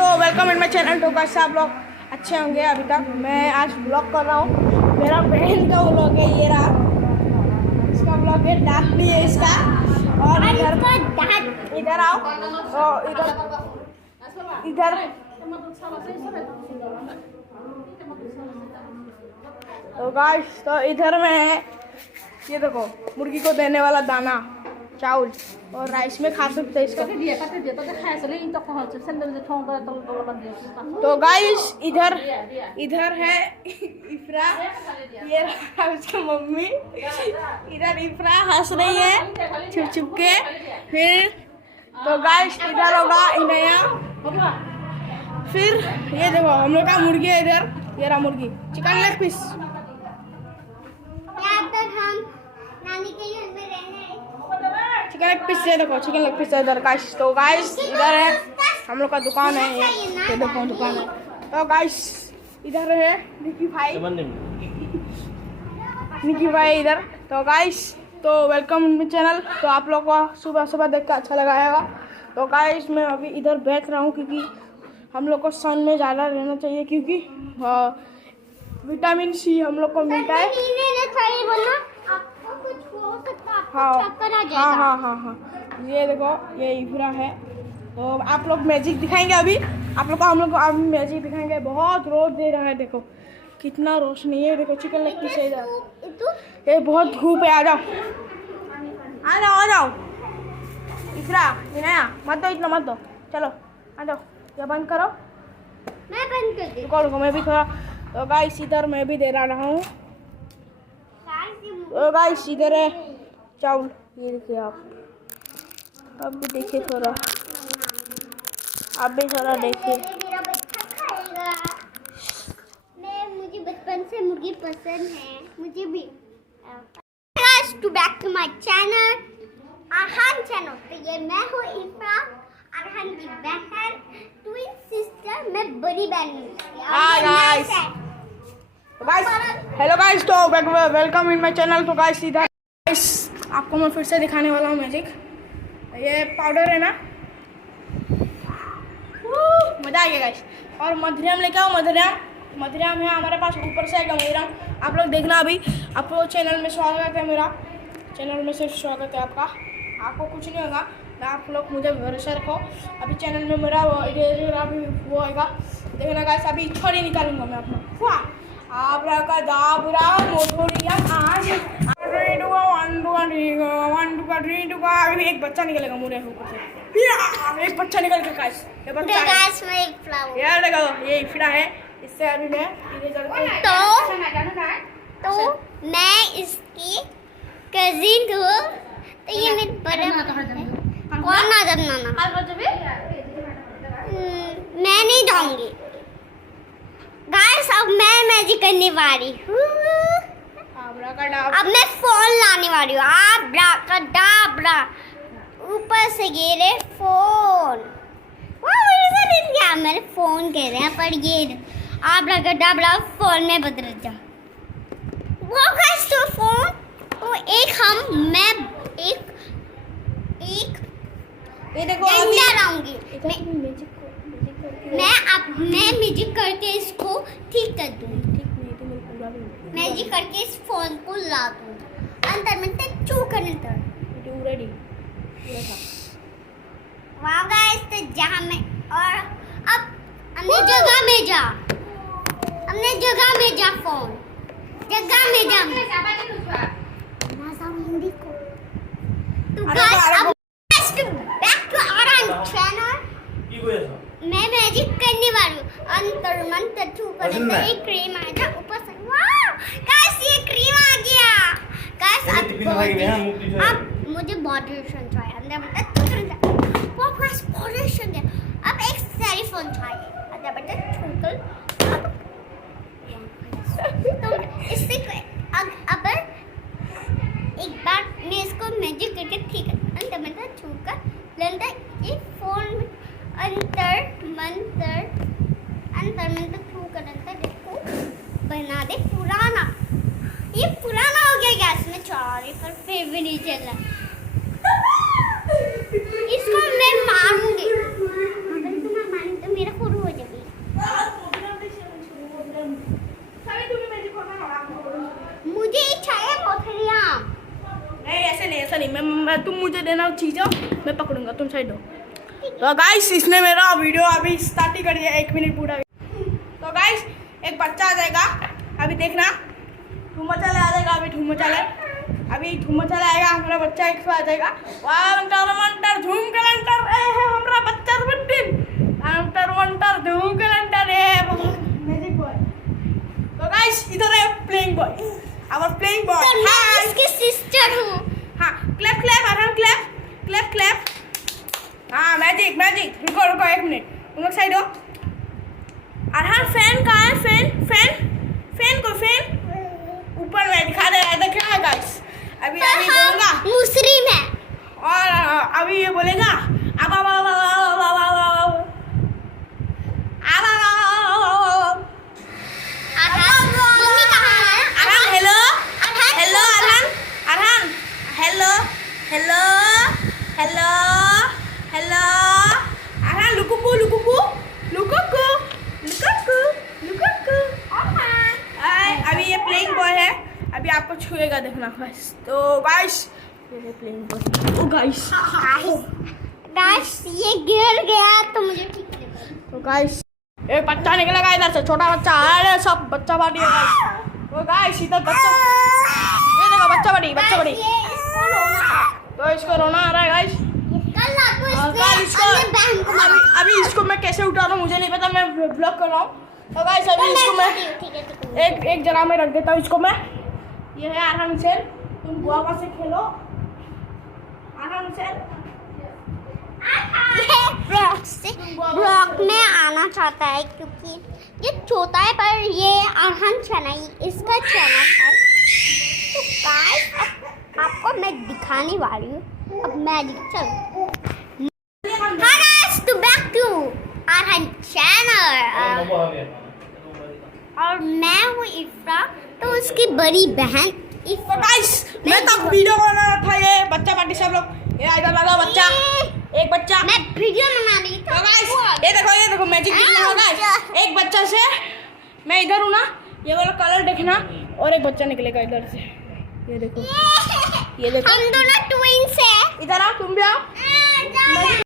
तो welcome in my channel. तो guys आप लोग अच्छे होंगे। अभी तक मैं आज ब्लॉग कर रहा हूँ। मेरा बहन का व्लॉग है, ये रहा इसका व्लॉग है। डाक भी है इसका। और इधर आओ तो इधर तो गाइस तो इधर में है, ये देखो मुर्गी को देने वाला दाना, चावल और राइस में खा सकते हैं इसको। तो गाइस इधर है इफ्रा, ये उसकी मम्मी। इधर इफ्रा हंस रही है छुप छुप के। फिर तो गाइस इधर होगा इनया। फिर ये देखो हम लोग का मुर्गी है इधर, ये रहा मुर्गी, chicken leg piece. Chicken leg piece, ये देखो चिकन लेग पीस इधर गाइस। तो गाइस इधर है हम लोग का दुकान है, ये देखो दुकान है। तो गाइस इधर है निकी भाई इधर। तो गाइस तो वेलकम इन चैनल। तो आप लोग को सुबह सुबह देख के अच्छा लगाएगा। तो गाइस मैं अभी इधर बैठ रहा हूँ क्योंकि हम लोग को सन में ज़्यादा रहना चाहिए, क्योंकि विटामिन सी हम लोग को मिलता है। हाँ, ये देखो ये इफ्रा है। तो आप लोग मैजिक दिखाएंगे अभी, आप लोग को हम लोग को अभी मैजिक दिखाएंगे। बहुत रोज दे रहा है, देखो कितना रोशनी है। देखो चिकन लेग पीस है इधर, ये बहुत धूप है। आ जाओ इफ्रा, इनाया मत दो, इतना मत दो, चलो आ जाओ। ये बंद करो, मैं बंद कर दी। रुको मैं भी थोड़ा। तो गाइस इधर मैं भी दे रहा हूँ। तो गाइस इधर है चावल, ये देखिए आप भी देखिए थोड़ा, आप भी थोड़ा देखिए। मेरा बच्चा खाएगा। मुझे बचपन से मुर्गी पसंद है, मुझे भी। To back to my channel Arhan channel. तो ये मैं हूँ इफ्रा, अरहान की बहन, ट्विन सिस्टर। मैं बड़ी बहन हूँ। हेलो गाइस, तो वेलकम इन माय चैनल। तो गाइस इधर आपको मैं फिर से दिखाने वाला हूँ मैजिक। ये पाउडर है ना, मजा आ गया गाइस। और मधुरम लेके आओ, मधुरम है हमारे पास, ऊपर से आएगा मधुरम। आप लोग देखना अभी। आपको चैनल में स्वागत है, मेरा चैनल में सिर्फ स्वागत है आपका, आपको कुछ नहीं होगा। आप लोग मुझे भरोसा रखो। अभी चैनल में मेरा अभी वो आएगा, देखना गाइस। अभी छोड़ी निकालूंगा मैं अपना। आब्राकादाब्रा मोटोरिया आज 1 एक बच्चा निकलेगा मुरे ऊपर से। एक बच्चा निकल के गाइस, ये बच्चा में एक फ्लावर यार देखो, ये इफ्रा है। इससे अभी मैं तो मैं इसकी कजिन हूँ। तो ये मेरे बड़े कौन ना मैं नहीं जाऊंगी गाइस। अब मैं मैजिक करने वाली हूँ। अब मैं फोन लाने वाली हूँ। आब्राकाडाब्रा, ऊपर से गिरे फोन। क्या मेरे फोन कह रहे हैं, पर ये आब्राकाडाब्रा फोन में बदल जा। वो गाइस तो फोन तो ये देखो लाऊंगी मैं मैजिक करके इसको ठीक कर दूंगी। मैजिक करके इस फोन को ला दूंगी अंदर में चू करने तक। रेडी वाह गाइस। तो जहाँ मैं और अब हमने जगह में जा फोन जगह में जा हिंदी को। तो गाइस अब बैक टू आवर चैनल। मैं मैजिक करने वाली हूँ। अंतर मंत्र छू करने एक क्रीम आ जा ऊपर से। वाह गाइस, ये क्रीम आ गया गाइस। अब मुझे बॉडीलोशन चाहिए, अंदर मतलब वो गाइस बॉडीलोशन है। अब एक सेरीफोन चाहिए, अंदर मतलब छूकर। तो इससे अब एक बार मैं इसको मैजिक करके ठीक है, अंदर मतलब छूकर लेंदा ये फोन अंतर मंत्र छू कर अंतर देखो बना दे पुराना। ये पुराना हो गया गैस में चारे पर फिर भी नहीं चल रहा। इसको मैं मारूंगी, अगर तुम्हें मारूंगी तो मेरा तुम मुझे देना चीज़, मैं पकड़ूंगा, तुम साइड हो। तो गाइस इसने मेरा वीडियो अभी स्टार्ट ही कर दिया, 1 मिनट पूरा। तो गाइस एक बच्चा आ जाएगा, अभी देखना, ठुमा चला आ जाएगा, अभी ठुमा चला आएगा, हमारा बच्चा एक आ जाएगा। वंटर वंटर धूम कलंटर हमारा बच्चा वंटर वंटर धूम कलंटर मैजिक बॉय। तो गाइस इधर है playing boy, our playing boy. तो मैं इसकी सिस्टर हूँ। हाँ clap clap Arhan clap clap clap. हाँ मैजिक मैजिक, रुको रुको 1 मिनट, तुम लोग साइड हो। अरहान फैन कहाँ है? फैन फैन फैन को फैन ऊपर में दिखा दे रहा है, देखा है गाइस। अभी अभी बोलूँगा मुसरी में, और अभी ये बोलेगा अब मम्मी कहाँ है? Arhan hello hello Arhan Arhan hello hello hello hello Arhan लुकुकू लुकुकू लुकुकू लुकुकू लुकुकू अरहान। अभी ये प्लेइंग बॉय है, अभी आपको छुएगा, देखना गाइस। तो गाइस ये प्लेइंग बॉय, ओ गाइस गाइस ये गिर गया तो मुझे ठीक नहीं लगा। तो गाइस एक बच्चा निकलेगा इधर से, छोटा बच्चा, अरे सब बच्चा बाटी है गाइस। तो गाइस इधर बच्चा, ये देखो बच्चा बड़ी ये इसको रोना, तो इसको रोना आ रहा है गाइस। कल रात को और गाइस इसने अपने बहन को मारा। अभी इसको मैं कैसे उठा रहा हूँ मुझे नहीं पता, मैं ब्लॉक कर रहा हूँ। तो गाइस अभी इसको मैं ठीक है ठीक एक जगह में रख देता हूँ इसको मैं। ये है आराम से, तुम गुआवा से खेलो आराम से। ब्लॉग में आना चाहता है क्योंकि ये छोटा है, पर ये अरहान चैनल इसका चैनल है। तो गाइस आपको मैं दिखाने वाली हूँ अब मैजिक। चलो हाँ गाइस, तो बैक टू अरहान चैनल, और मैं हूँ इफ्रा, तो उसकी बड़ी बहन तो गाइस मैं तब वीडियो बना रहा था, ये बच्चा पार्टी सब लोग, ये इधर लगा बच्चा, एक बच्चा, मैं वीडियो बना रही थी। तो गाइस ये देखो मैजिक दिखना होगा गाइस। एक बच्चा से मैं इधर हूँ ना, ये वाला कलर देखना, और एक बच्चा निकलेगा इधर से, ये देखो हम दोनों ट्विंस हैं। इधर आओ, तुम भी आओ।